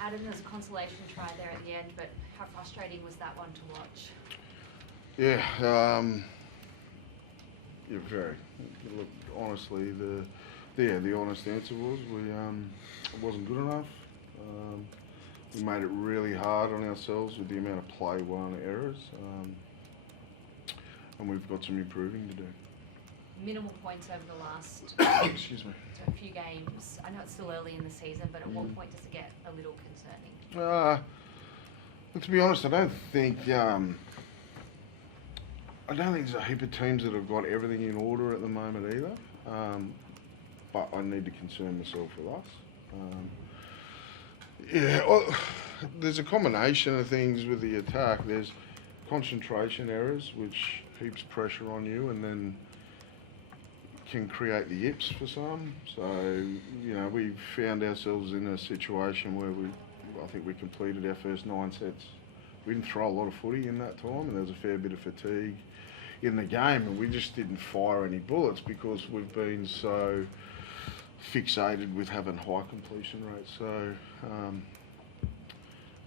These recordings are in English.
Adam, there's a consolation try there at the end, but how frustrating was that one to watch? Yeah, very. Look, honestly, the honest answer was it wasn't good enough. We made it really hard on ourselves with the amount of play one errors, and we've got some improving to do. Minimal points over the last Excuse me. a few games. I know it's still early in the season, but at what point does it get a little concerning? To be honest, I don't think there's a heap of teams that have got everything in order at the moment either. But I need to concern myself with us. Well, there's a combination of things with the attack. There's concentration errors, which heaps pressure on you, and then can create the yips for some. So, we found ourselves in a situation where I think we completed our first 9 sets. We didn't throw a lot of footy in that time, and there was a fair bit of fatigue in the game, and we just didn't fire any bullets because we've been so fixated with having high completion rates. So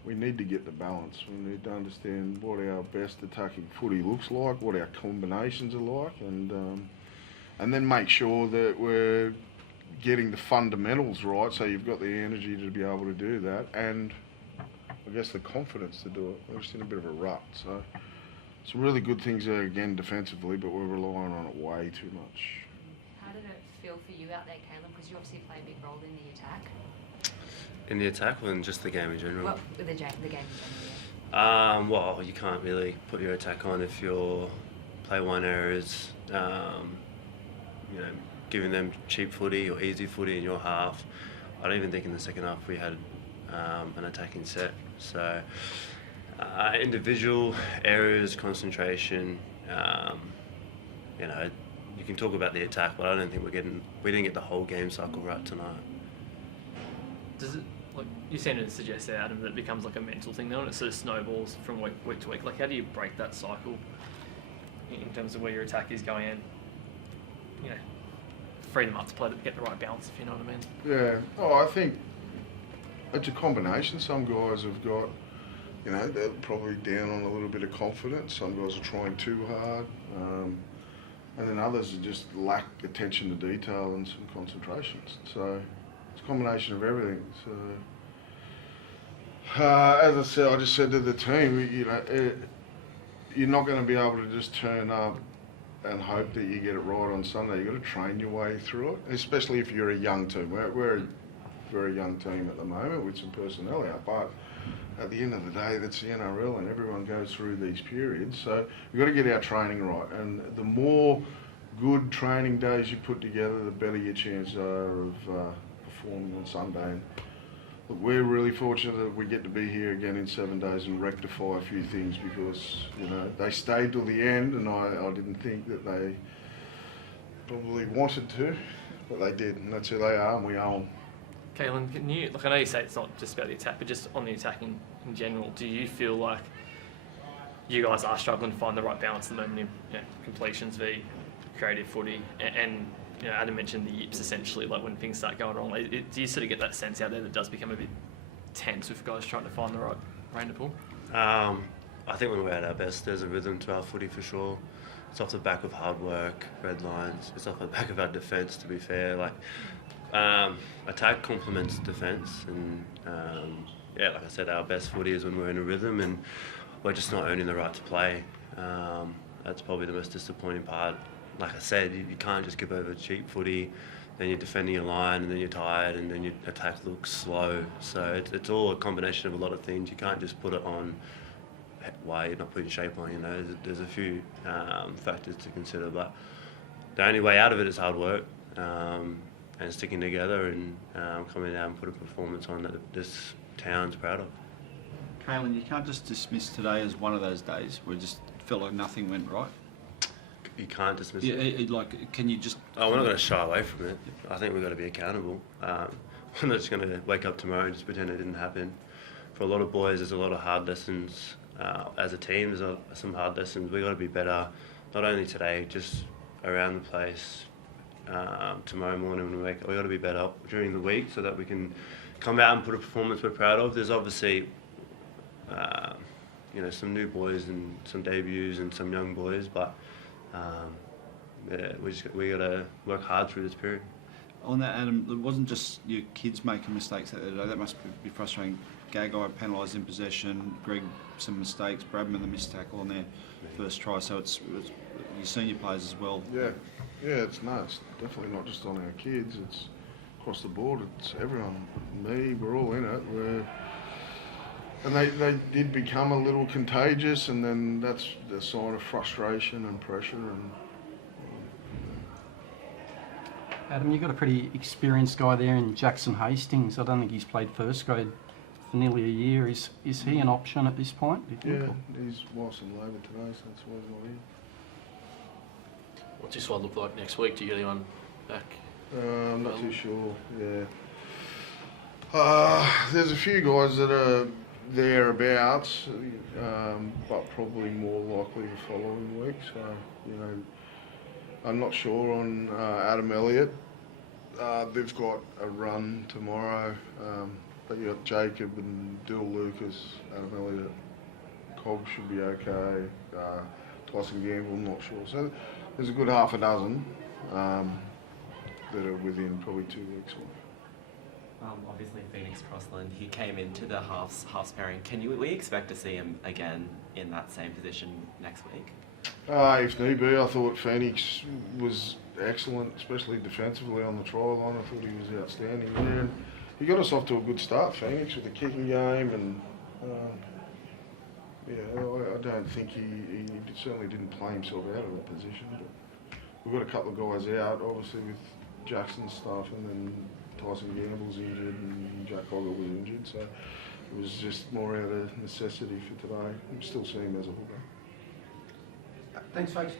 we need to get the balance. We need to understand what our best attacking footy looks like, what our combinations are like, and then make sure that we're getting the fundamentals right, so you've got the energy to be able to do that, and I guess the confidence to do it. We're just in a bit of a rut, so some really good things there again defensively, but we're relying on it way too much. How did it feel for you out there, Caleb? Because you obviously play a big role in the attack. In the attack or in just the game in general? Well, the game in general, yeah. Well, you can't really put your attack on if your play one errors, giving them cheap footy or easy footy in your half. I don't even think in the second half we had an attacking set. So individual errors, concentration, you can talk about the attack, but I don't think we didn't get the whole game cycle right tonight. Does it, like you seem to suggest there, Adam, that it becomes like a mental thing now and it sort of snowballs from week to week? Like, how do you break that cycle in terms of where your attack is going in? Free them up to play to get the right balance, if you know what I mean. Yeah. I think it's a combination. Some guys have got, they're probably down on a little bit of confidence. Some guys are trying too hard. And then others just lack attention to detail and some concentrations. So it's a combination of everything. So as I said, I just said to the team, you're not going to be able to just turn up and hope that you get it right on Sunday. You've got to train your way through it, especially if you're a young team. We're a very young team at the moment with some personnel out, but at the end of the day, that's the NRL and everyone goes through these periods. So we've got to get our training right, and the more good training days you put together, the better your chances are of performing on Sunday. And look, we're really fortunate that we get to be here again in 7 days and rectify a few things because, they stayed till the end, and I didn't think that they probably wanted to, but they did, and that's who they are, and we owe them. Caelan, can you, I know you say it's not just about the attack, but just on the attack in general, do you feel like you guys are struggling to find the right balance at the moment in completions v creative footy? And Adam mentioned the yips essentially, like when things start going wrong. Do you sort of get that sense out there that it does become a bit tense with guys trying to find the right rein to pull? I think when we're at our best, there's a rhythm to our footy for sure. It's off the back of hard work, red lines. It's off the back of our defence, to be fair. Attack complements defence, and like I said, our best footy is when we're in a rhythm and we're just not earning the right to play. That's probably the most disappointing part. Like I said, you can't just give over cheap footy, then you're defending your line, and then you're tired, and then your attack looks slow. So it's all a combination of a lot of things. You can't just put it on why you're not putting shape on. There's a few factors to consider, but the only way out of it is hard work. And sticking together and coming out and put a performance on that this town's proud of. Caelan, you can't just dismiss today as one of those days where it just felt like nothing went right. You can't dismiss it. Can you just... Oh, we're not going to shy away from it. I think we've got to be accountable. We're not just going to wake up tomorrow and just pretend it didn't happen. For a lot of boys, there's a lot of hard lessons. As a team, there's some hard lessons. We've got to be better, not only today, just around the place. Tomorrow morning when we wake up, we've got to be better during the week so that we can come out and put a performance we're proud of. There's obviously, some new boys and some debuts and some young boys, but we got to work hard through this period. On that, Adam, it wasn't just your kids making mistakes that day. That must be frustrating. Gagai penalised in possession, Greg some mistakes, Bradman the missed tackle on their first try. So it's your senior players as well. Yeah, it's definitely not just on our kids. It's across the board. It's everyone. Me, we're all in it. And they did become a little contagious, and then that's the sign of frustration and pressure. And Adam, you've got a pretty experienced guy there in Jackson Hastings. I don't think he's played first grade for nearly a year. Is he an option at this point, do you think? Yeah, he's wife's in labour today, so that's why he's not here. What's your squad look like next week? Do you get anyone back? I'm not too sure, yeah. There's a few guys that are thereabouts, but probably more likely the following week. So, I'm not sure on Adam Elliott. They've got a run tomorrow, but you've got Jacob and Dill Lucas, Adam Elliott, Cobb should be okay, Tyson Gamble, not sure. So there's a good half a dozen that are within probably 2 weeks off. Obviously, Phoenix Crossland, he came into the halves pairing. We expect to see him again in that same position next week? If need be. I thought Phoenix was excellent, especially defensively on the try line. I thought he was outstanding there. And he got us off to a good start, Phoenix, with the kicking game. And I don't think he certainly didn't play himself out of that position. But we've got a couple of guys out, obviously, with Jackson's stuff, and then Tyson Gamble's injured and Jack Hogger was injured. So it was just more out of necessity for today. I still see him as a hooker. Thanks, folks.